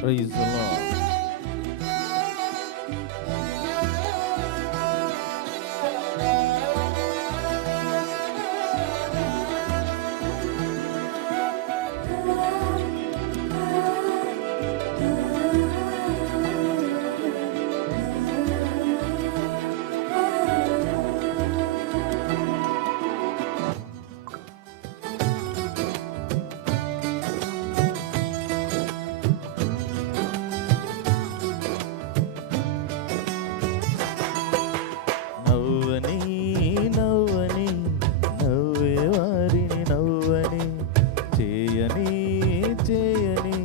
Praise the Lord. నవ్వని నవ్వని నవ్వే వారిని నవ్వని, చేయని చేయని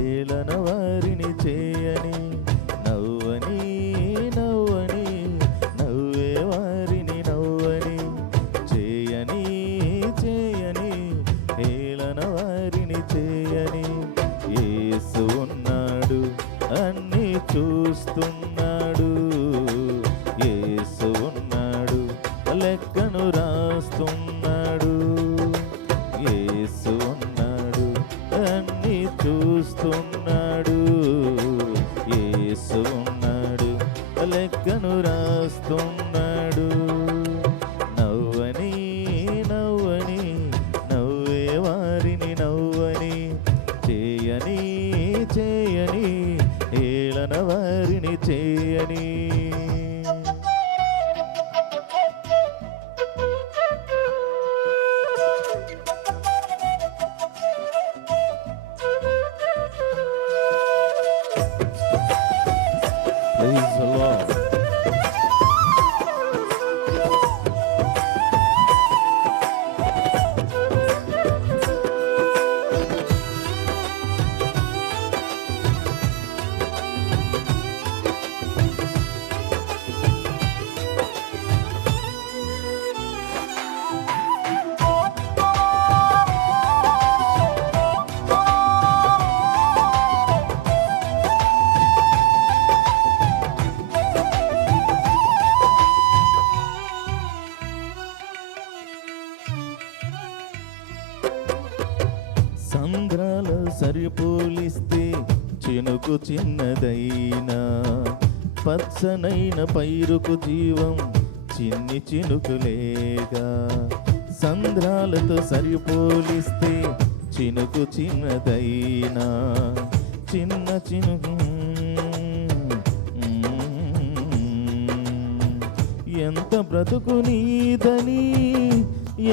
ఏలన వారిని చేయని. నవ్వని నవ్వని నవ్వే వారిని నవ్వని, చేయని చేయని ఏలన వారిని చేయని. యేసు ఉన్నాడు, అన్నీ చూస్తున్నాడు. యేసు ఉన్నాడు, లెక్కను రాస్తున్నాడు. యేసు ఉన్నాడు, అన్నీ చూస్తున్నాడు. యేసు ఉన్నాడు, లెక్కను రాస్తున్నాడు. నవ్వని నవ్వని నవ్వే వారిని నవ్వని, చేయని చేయని ఏలన వారిని చేయని. Praise the Lord. సంద్రాల సరిపోలిస్తే చినుకు చిన్నదైనా, పచ్చనైన పైరుకు జీవం చిన్ని చినుకులేగా. సంద్రాలతో సరిపోలిస్తే చినుకు చిన్నదైనా, చిన్న చినుకు ఎంత బ్రతుకు నీదని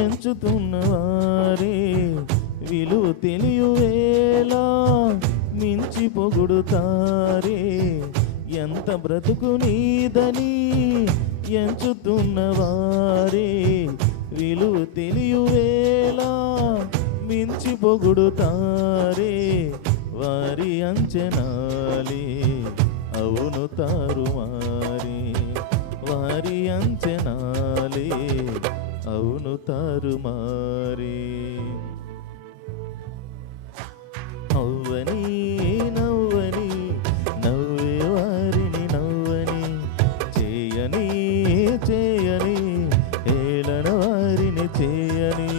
ఎంచుతున్నవారే, విలువ తెలియవేలా మించి పొగుడుతారే. ఎంత బ్రతుకు నీదని ఎంచుతున్నవారే, విలువ తెలియవేలా మించి పొగుడుతారే. వారి అంచనాలే అవును తారుమారే, వారి అంచనాలే అవును తారుమారే. నవ్వని నవ్వని నవ్వే వారిని నవ్వని, చేయని చేయని ఏలన వారిని చేయని.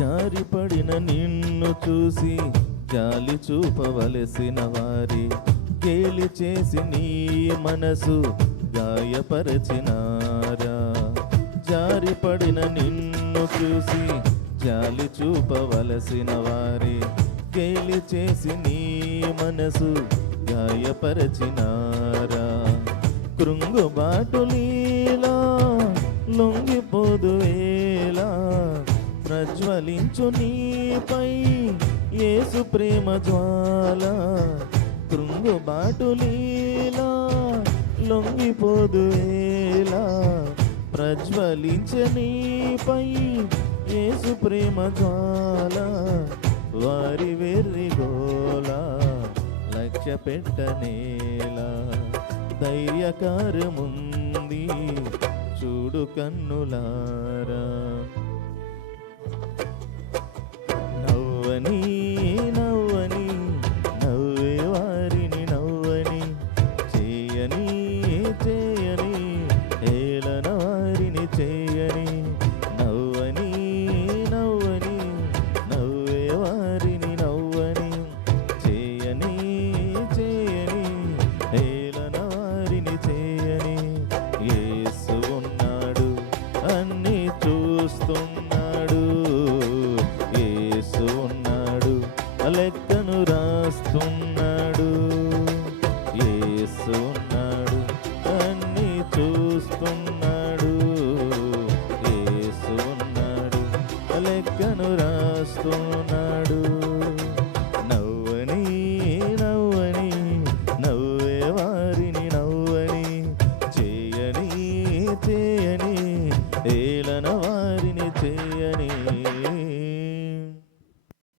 జారిపడిన నిన్ను చూసి జాలి చూపవలసిన వారి, గేలి చేసి నీ మనసు గాయపరచినారా. జారిపడిన నిన్ను చూసి జాలి చూపవలసిన వారి, గేలి చేసి నీ మనసు గాయపరచినారా. కృంగుబాటులీలా లొంగిపోదువేలా, ప్రజ్వలించు నీపై యేసు ప్రేమ జ్వాల. కృంగుబాటులీలా లొంగిపోదువేలా, ప్రజ్వలించే నీపై యేసు ప్రేమ జ్వాల, వారి వెర్రి గోల లక్ష్య పెట్టనేలా. ధైర్యకారముంది చూడు కన్నులారా, నవ్వని నవ్వని నవ్వే వారిని నవ్వని, చేయని చేయని ఏలన వారిని చేయని. నవ్వని నవ్వని నవ్వే వారిని నవ్వని, చేయని చేయని ఏలన వారిని చేయని. యేసు ఉన్నాడు అన్ని చూస్తున్నాడు, యేసు ఉన్నాడు లెక్కను రాస్తున్నాడు. యేసు ఉన్నాడు అన్ని చూస్తున్నాడు, యేసు ఉన్నాడు లెక్కను రాస్తున్నాడు. నవ్వని నవ్వని నవ్వే వారిని నవ్వని, చేయని చేయని